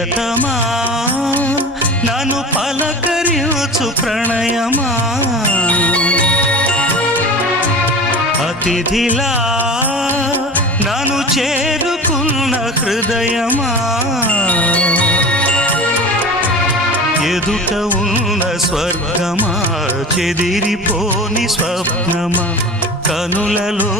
ప్రియతమా నన్ను పలకరించు ప్రణయమా అతిథిలా నన్ను చేరుకున్న హృదయమా ఎదుట ఉన్న స్వర్గమా చెదిరిపోని స్వప్నమా కనులలో